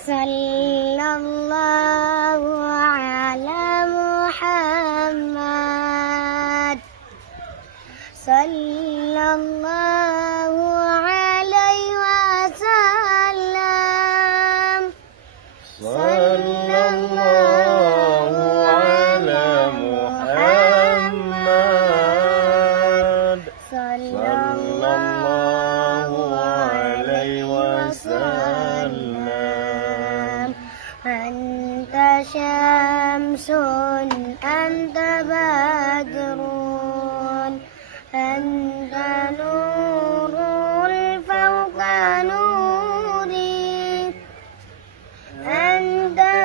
Sallallahu ala Muhammad. Sallallahu alaihi wasallam. Sallallahu ala Muhammad. Sallallahu alaihi wasallam. Anta syamsun, anta badrun, anta nurul fawqa nuri, anta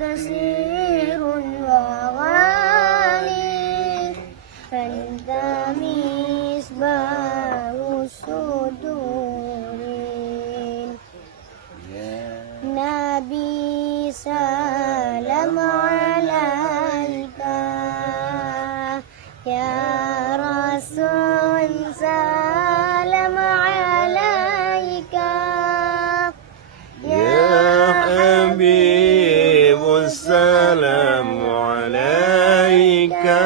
kasirun wa ghali, anta misbahu sudurin. Nabi salam alaika, ya Rasul salam alaika, Ya Habib salam alaika.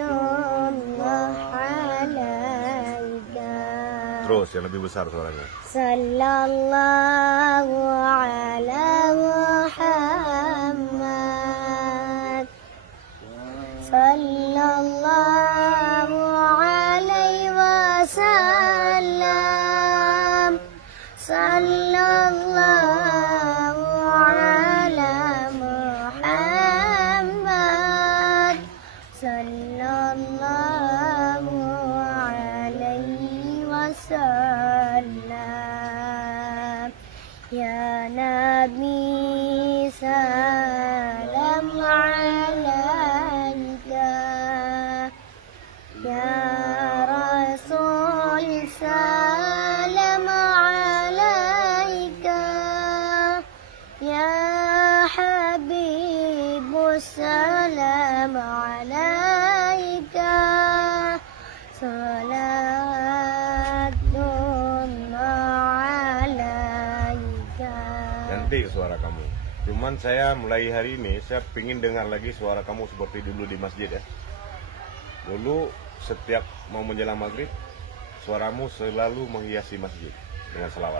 salawatullah alaika. Terus yang lebih besar suaranya. Sallallahu ala Muhammad. Sallallahu alaihi wasallam. Sallallahu ala Muhammad. Sallallahu alaihi wasallam. Ya Nabi salam alaika, ya Rasul salam alaika, ya Habib salam alaika. Salatullah alaika. Ganti suara kamu. Cuman saya mulai hari ini saya pingin dengar lagi suara kamu seperti dulu di masjid ya. Dulu setiap mau menjelang maghrib suaramu selalu menghiasi masjid dengan selawat.